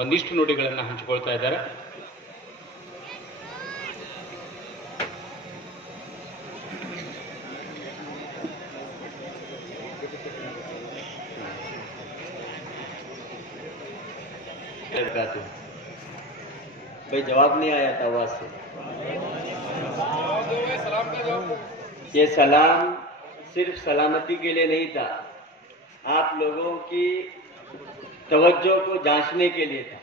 ಒಂದಿಷ್ಟು ನುಡಿಗಳನ್ನು ಹಂಚಿಕೊಳ್ತಾ ಇದ್ದಾರೆ. भाई जवाब नहीं आया था आवाज से. ये सलाम सिर्फ सलामती के लिए नहीं था, आप लोगों की तवज्जो को जांचने के लिए था.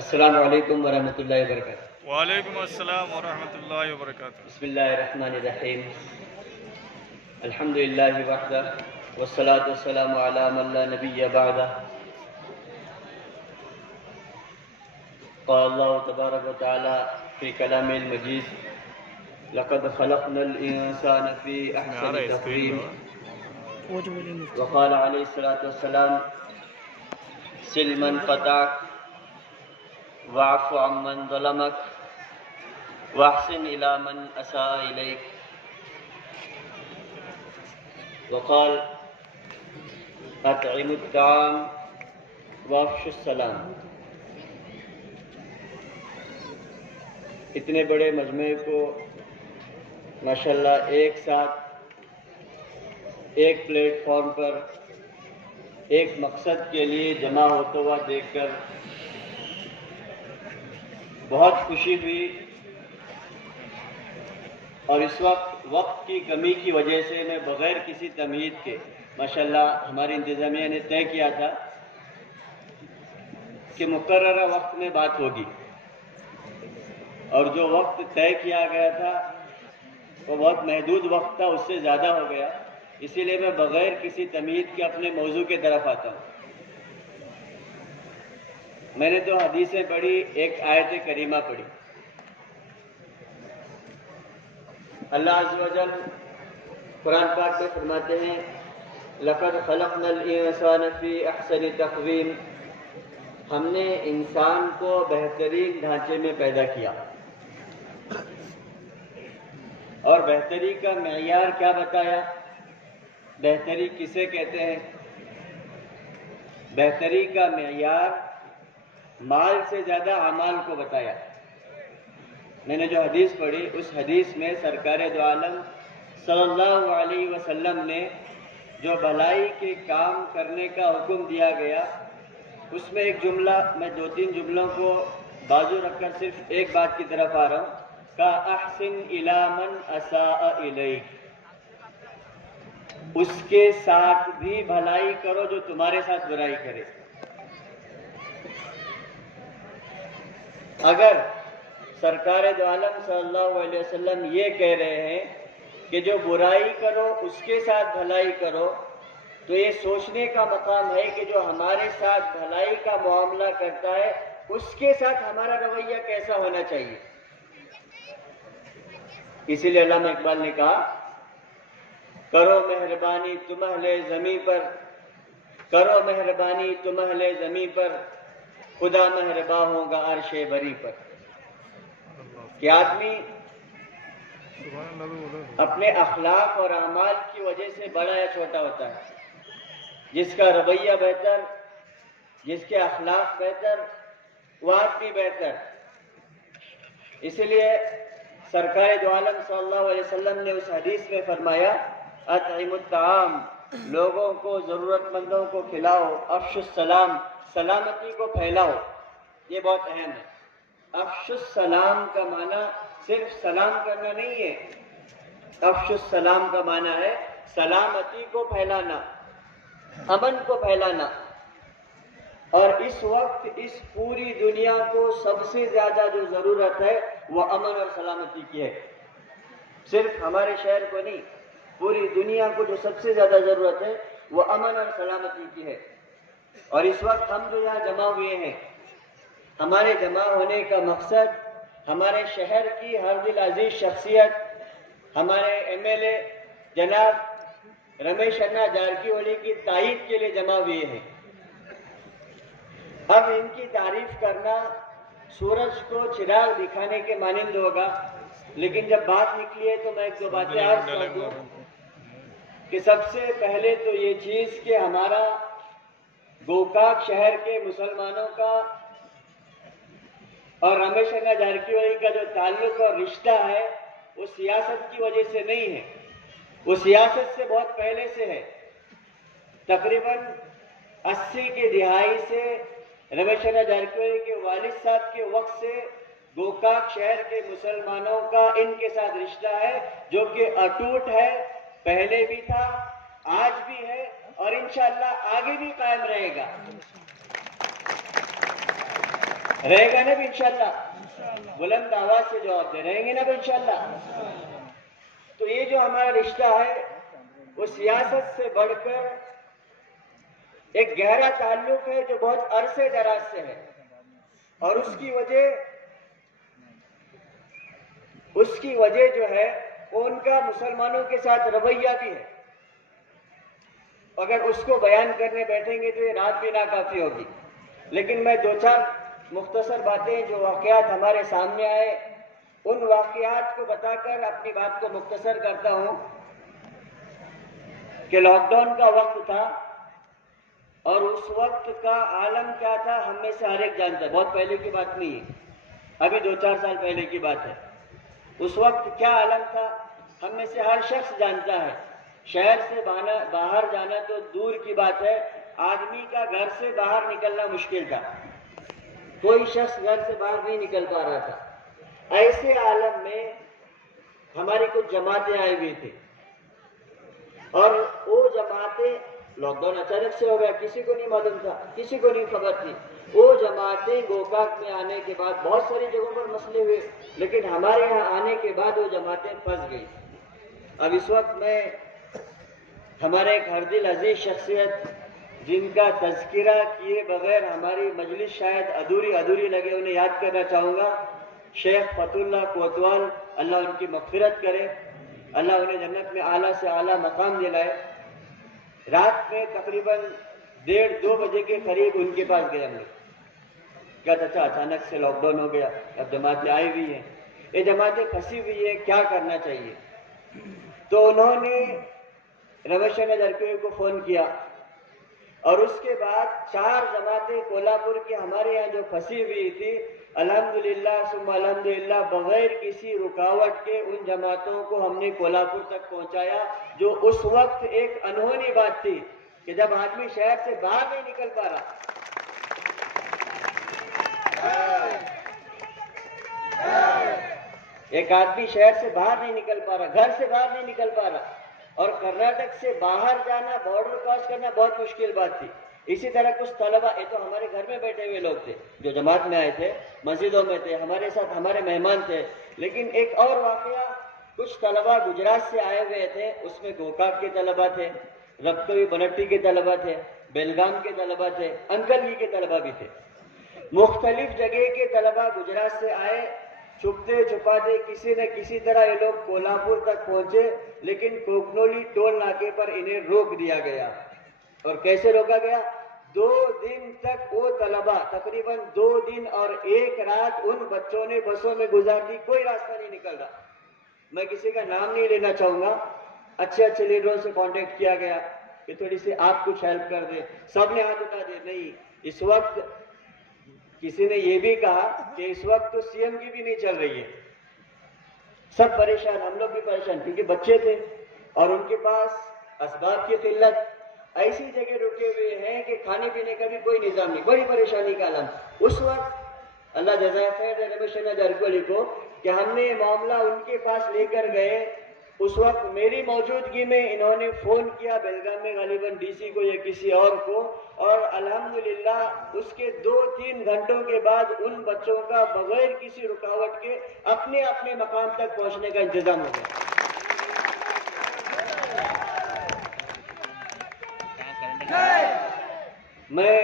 अस्सलाम वालेकुम वरहमतुल्लाहि वबरकातुहू. वालेकुम अस्सलाम वरहमतुल्लाहि वबरकातुहू. बिस्मिल्लाहिर्रहमानिर्रहीम. अल्हम्दुलिल्लाहि वहदह वस्सलातु वस्सलामु अला मन ला नबिय्य बअदह. क़ाल अल्लाहु तबारक व तआला फ़ी कलामिल मजीद लक़द ख़लक़नल इंसान फ़ी अहसनि तक़वीम. व क़ाल अलैहिस्सलातु वस्सलाम सिल मन क़तअक वअफ़ु अम्मन ज़लमक वअहसिन इला मन असा इलैक. वक़ाल अत्इमुत ताम वअफ़शुस सलाम. इतने बड़े मजमे को माशाल्लाह एक साथ एक प्लेटफॉर्म पर एक मकसद के लिए जमा होता हुआ देखकर बहुत खुशी हुई. और इस वक्त की कमी की वजह से मैं बग़ैर किसी तमहीद के माशाल्लाह हमारी इंतज़ामिया ने तय किया था कि मुकर्ररा वक्त में बात होगी, और जो वक्त तय किया गया था वो बहुत महदूद वक्त था, उससे ज़्यादा हो गया. इसीलिए मैं बग़ैर किसी तमहीद के अपने मौजू की तरफ आता हूँ. मैंने तो हदीसें पढ़ी, एक आयत करीमा पढ़ी. अल्लाह अज़्ज़ व जल कुरान पाक में फरमाते हैं लक़द ख़लक़नल इंसान फ़ी अहसनि तक़वीम. हमने इंसान को बेहतरीन ढांचे में पैदा किया. और बेहतरी का मेयार क्या बताया, बेहतरी किसे कहते हैं? बेहतरी का मेयार माल से ज़्यादा अमाल को बताया. मैंने जो हदीस पढ़ी उस हदीस में सरकारे दो आलम सल्लल्लाहु अलैहि वसल्लम ने जो भलाई के काम करने का हुक्म दिया गया, उसमें एक जुमला, मैं दो तीन जुमलों को बाजू रखकर सिर्फ एक बात की तरफ आ रहा हूँ. का अहसिन इला मन असा इलैक. उसके साथ भी भलाई करो जो तुम्हारे साथ बुराई करे. अगर सरकार दो आलम सल्लल्लाहु अलैहि वसल्लम ये कह रहे हैं कि जो बुराई करो उसके साथ भलाई करो, तो ये सोचने का मकाम है कि जो हमारे साथ भलाई का मामला करता है उसके साथ हमारा रवैया कैसा होना चाहिए. इसीलिए अल्लामा इकबाल ने कहा करो मेहरबानी तुम अहले ज़मीं पर, करो मेहरबानी तुम अहले ज़मीं पर, खुदा मेहरबा होगा अर्शे बरी पर. कि आदमी अपने अखलाक और अमाल की वजह से बड़ा या छोटा होता है. जिसका रवैया बेहतर, जिसके अखलाक बेहतर, वो आदमी बेहतर. इसलिए सरकार दो आलम सल्लल्लाहु अलैहि वसल्लम ने उस हदीस में फरमाया अत्इमुत ताम, लोगों को, ज़रूरतमंदों को खिलाओ. अफ़शुस सलाम, सलामती को फैलाओ. ये बहुत अहम है. अफ़शुस सलाम का माना सिर्फ सलाम करना नहीं है. अफ़शुस सलाम का माना है सलामती को फैलाना, अमन को फैलाना. और इस वक्त इस पूरी दुनिया को सबसे ज्यादा जो जरूरत है वो अमन और सलामती की है. सिर्फ हमारे शहर को नहीं, पूरी दुनिया को जो सबसे ज्यादा जरूरत है वो अमन और सलामती की है. और इस वक्त हम जो यहाँ जमा हुए हैं, हमारे जमा होने का मकसद हमारे शहर की हर दिल अजीज शख्सियत, हमारे MLA जनाब रमेश अन्ना जारकीहोली की तायीद के लिए जमा हुए हैं. अब इनकी तारीफ करना सूरज को चिराग दिखाने के मानिंद होगा, लेकिन जब बात निकली है तो मैं एक दो बातें अर्ज कर दूं कि सबसे पहले तो ये चीज कि हमारा गोकाक शहर के मुसलमानों का और रमेश अन्ना जारकीहोली का जो ताल्लुक और रिश्ता है वो सियासत की वजह से नहीं है, वो सियासत से बहुत पहले से है। तकरीबन 80 की दिहाई से रमेश अन्ना जारकीहोली के वालिद साहब के वक्त से गोकाक शहर के मुसलमानों का इनके साथ रिश्ता है, जो कि अटूट है, पहले भी था, आज भी है और इंशाअल्लाह आगे भी कायम रहेगा। रहेगा ना भी इंशाअल्लाह? बुलंद आवाज से जवाब दे रहेंगे ना भी इंशाअल्लाह? तो ये जो हमारा रिश्ता है वो सियासत से बढ़कर एक गहरा ताल्लुक है जो बहुत अरसे दराज से है, और उसकी वजह जो है वो उनका मुसलमानों के साथ रवैया भी है। अगर उसको बयान करने बैठेंगे तो ये रात भी नाकाफी होगी, लेकिन मैं दो चार मुख्तसर बातें जो वाक़यात हमारे सामने आए उन वाक़यात को बताकर अपनी बात को मुख्तसर करता हूं कि लॉकडाउन का वक्त था और उस वक्त का आलम क्या था हम में से हर एक जानता है। बहुत पहले की बात नहीं है, अभी 2-4 साल पहले की बात है। उस वक्त क्या आलम था हम में से हर शख्स जानता है। शहर से बाहर जाना तो दूर की बात है, आदमी का घर से बाहर निकलना मुश्किल था, कोई शख्स घर से बाहर नहीं निकल पा रहा था। ऐसे आलम में हमारी कुछ जमातें आई हुई थी और वो जमातें, लॉकडाउन अचानक से हो गया, किसी को नहीं मालूम था, किसी को नहीं खबर थी। वो जमातें गोकाक में आने के बाद बहुत सारी जगहों पर मसले हुए, लेकिन हमारे यहाँ आने के बाद वो जमातें फंस गई। अब इस वक्त मैं हमारे एक हरदिल अजीज शख्सियत जिनका तज़किरा किए बगैर हमारी मजलिस शायद अधूरी लगे, उन्हें याद करना चाहूँगा। शेख फतुल्लाह कोतवाल, अल्लाह उनकी मग़फ़िरत करे, अल्लाह उन्हें जन्नत में आला से आला मकाम दिलाए। रात में तकरीबन 1:30-2 बजे के करीब उनके पास गए हम लोग। क्या चाचा अचानक से लॉकडाउन हो गया, अब जमातें आई हुई हैं, ये जमातें फंसी हुई है, क्या करना चाहिए? तो उन्होंने रमेश अन्ना जारकीहोली को फ़ोन किया और उसके बाद 4 जमातें कोल्हापुर के हमारे यहाँ जो फंसी हुई थी, अल्हम्दुलिल्लाह सुम्मा अल्हम्दुलिल्लाह बगैर किसी रुकावट के उन जमातों को हमने कोल्हापुर तक पहुँचाया, जो उस वक्त एक अनहोनी बात थी कि जब आदमी शहर से बाहर नहीं निकल पा रहा। एक आदमी शहर से बाहर नहीं निकल पा रहा, घर से बाहर नहीं निकल पा रहा, और कर्नाटक से बाहर जाना, बॉर्डर क्रॉस करना बहुत मुश्किल बात थी। इसी तरह कुछ तलबा, ये तो हमारे घर में बैठे हुए लोग थे जो जमात में आए थे, मस्जिदों में थे, हमारे साथ हमारे मेहमान थे। लेकिन एक और वाकया, कुछ तलबा गुजरात से आए हुए थे, उसमें गोकाक के तलबा थे, रक्तवी बनट्टी के तलबा थे, बेलगाम के तलबा थे, अंकलगी के तलबा भी थे। मुख्तलिफ जगह के तलबा गुजरात से आए, छुपते छुपाते किसी न किसी तरह ये लोग कोल्हापुर तक पहुंचे, लेकिन कोकनोली टोल नाके पर इन्हें रोक दिया गया। और कैसे रोका गया? 2 दिन तक वो तलबा, तकरीबन 2 दिन और 1 रात उन बच्चों ने बसों में गुजार दी, कोई रास्ता नहीं निकल रहा। मैं किसी का नाम नहीं लेना चाहूंगा, अच्छे लीडरों से कांटेक्ट किया गया कि थोड़ी सी आप कुछ हेल्प कर दे, सबने हाथ उठा दिए, नहीं। इस वक्त किसी ने ये भी कहा कि इस वक्त तो सीएम की भी नहीं चल रही है, सब परेशान, हम लोग भी परेशान, क्योंकि बच्चे थे और उनके पास असबाब की किल्लत, ऐसी जगह रुके हुए हैं कि खाने पीने का भी कोई निजाम नहीं, बड़ी परेशानी का आलम। उस वक्त अल्लाह जज़ाए खैर दे रमेश अन्ना जारकीहोली को कि हमने मामला उनके पास लेकर गए। उस वक्त मेरी मौजूदगी में इन्होंने फ़ोन किया बेलगाम में गालिबन डीसी को या किसी और को, और अल्हम्दुलिल्लाह उसके 2-3 घंटों के बाद उन बच्चों का बगैर किसी रुकावट के अपने अपने मकाम तक पहुंचने का इंतजाम हो गया। मैं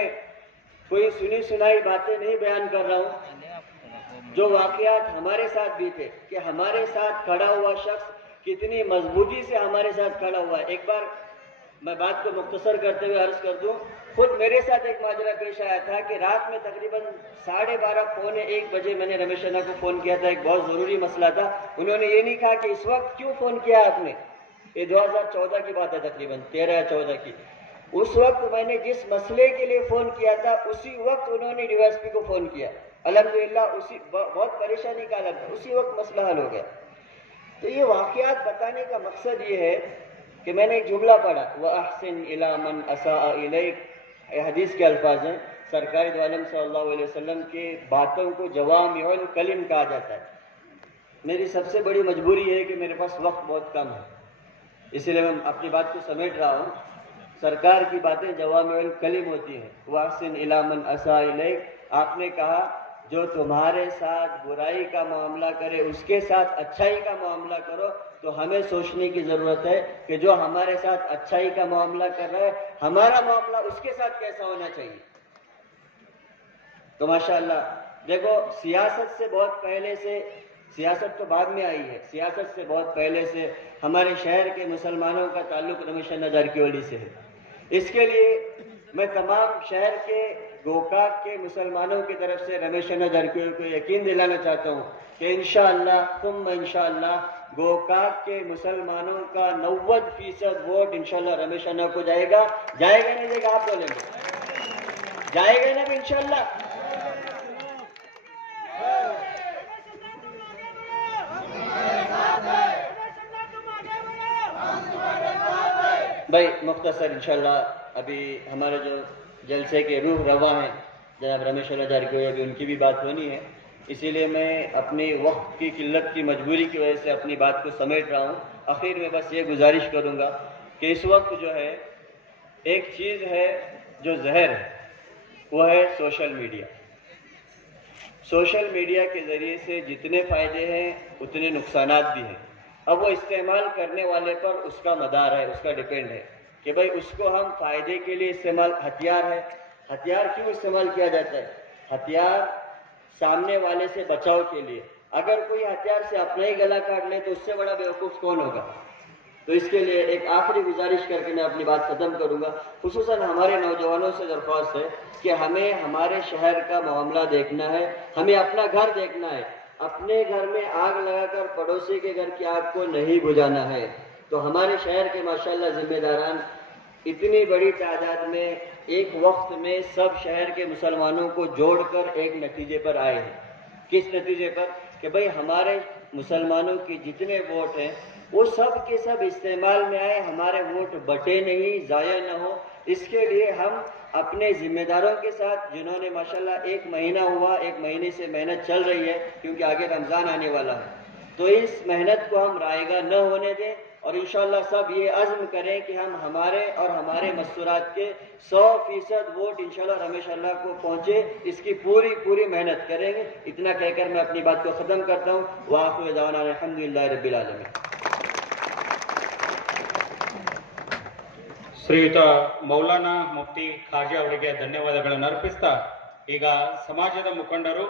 कोई सुनी सुनाई बातें नहीं बयान कर रहा हूं, जो वाकयात हमारे साथ भी थे कि हमारे साथ खड़ा हुआ शख्स कितनी मजबूती से हमारे साथ खड़ा हुआ है। एक बार मैं बात को मुख्तसर करते हुए अर्ज कर दूं, खुद मेरे साथ एक माजरा पेश आया था कि रात में तकरीबन 12:30-1 बजे मैंने रमेश अन्ना को फ़ोन किया था, एक बहुत ज़रूरी मसला था। उन्होंने ये नहीं कहा कि इस वक्त क्यों फ़ोन किया आपने, ये 2014 की बात है, तकरीबन 13 या 14 की। उस वक्त मैंने जिस मसले के लिए फ़ोन किया था उसी वक्त उन्होंने डीवाईएसपी को फ़ोन किया, अल्हम्दुलिल्लाह उसी बहुत परेशानी का हालत था, उसी वक्त मसला हल हो गया। तो ये वाक़यात बताने का मकसद ये है कि मैंने एक जुमला पढ़ा, व अहसिन इला मन असाअ इलैक, हदीस के अल्फाज हैं, सरकार दो आलम सल्लल्लाहु अलैहि वसल्लम के बातों को जवामिउल कलिम कहा जाता है। मेरी सबसे बड़ी मजबूरी है कि मेरे पास वक्त बहुत कम है, इसलिए मैं अपनी बात को समेट रहा हूँ। सरकार की बातें जवामिउल कलिम होती हैं। वासिन इला मन असा इलैक, आपने कहा जो तुम्हारे साथ बुराई का मामला करे उसके साथ अच्छाई का मामला करो। तो हमें सोचने की ज़रूरत है कि जो हमारे साथ अच्छाई का मामला कर रहा है, हमारा मामला उसके साथ कैसा होना चाहिए। तो माशाअल्लाह देखो, सियासत से बहुत पहले से, सियासत तो बाद में आई है, सियासत से बहुत पहले से हमारे शहर के मुसलमानों का ताल्लुक रमेश अन्ना जारकीहोली से है। इसके लिए मैं तमाम शहर के गोकाक के मुसलमानों की तरफ से रमेश अन्ना जारकीहोली को यकीन दिलाना चाहता हूँ कि इंशाअल्लाह गोकाक के मुसलमानों का 90% वोट इंशाअल्लाह रमेश अन्ना को जाएगा। जाएगा नहीं जाएगा आप बोलेंगे? जाएगा ना इंशाअल्लाह? भाई मुख्तसर इंशाअल्लाह अभी हमारे जो जलसे के रूह रवा हैं जनाब रमेश अन्ना जारकीहोली, अभी उनकी भी बात होनी है, इसीलिए मैं अपनी वक्त की किल्लत की मजबूरी की वजह से अपनी बात को समेट रहा हूँ। आखिर में बस ये गुजारिश करूँगा कि इस वक्त जो है एक चीज़ है जो जहर है, वो है सोशल मीडिया। सोशल मीडिया के ज़रिए से जितने फ़ायदे हैं उतने नुकसानात भी हैं। अब वो इस्तेमाल करने वाले पर उसका मदार है, उसका डिपेंड है कि भाई उसको हम फ़ायदे के लिए इस्तेमाल, हथियार है, हथियार क्यों इस्तेमाल किया जाता है? हथियार सामने वाले से बचाव के लिए। अगर कोई हथियार से अपना ही गला काट ले तो उससे बड़ा बेवकूफ़ कौन होगा। तो इसके लिए एक आखिरी गुजारिश करके मैं अपनी बात ख़त्म करूँगा। खुसूसन हमारे नौजवानों से दरख्वास्त है कि हमें हमारे शहर का मामला देखना है, हमें अपना घर देखना है। अपने घर में आग लगाकर पड़ोसी के घर की आग को नहीं बुझाना है। तो हमारे शहर के माशाअल्लाह जिम्मेदारान इतनी बड़ी तादाद में एक वक्त में सब शहर के मुसलमानों को जोड़कर एक नतीजे पर आए हैं। किस नतीजे पर? कि भाई हमारे मुसलमानों के जितने वोट हैं वो सब के सब इस्तेमाल में आए, हमारे वोट बटे नहीं, ज़ाया न हो। इसके लिए हम अपने ज़िम्मेदारों के साथ, जिन्होंने माशाल्लाह 1 महीना हुआ, 1 महीने से मेहनत चल रही है क्योंकि आगे रमज़ान आने वाला है, तो इस मेहनत को हम रायगा न होने दें और इंशाअल्लाह सब ये अज़्म करें कि हम हमारे और हमारे मस्तूरात के 100% वोट इंशाअल्लाह रमेश अन्ना को पहुँचे, इसकी पूरी मेहनत करेंगे। इतना कहकर मैं अपनी बात को ख़त्म करता हूँ। वाखिर दावाना अल्हम्दुलिल्लाहि रब्बिल आलमीन। ಶ್ರೀಯುತ ಮೌಲಾನಾ ಮುಫ್ತಿ ಖಾಜಾ ಅವರಿಗೆ ಧನ್ಯವಾದಗಳನ್ನು ಅರ್ಪಿಸ್ತಾ ಈಗ ಸಮಾಜದ ಮುಖಂಡರು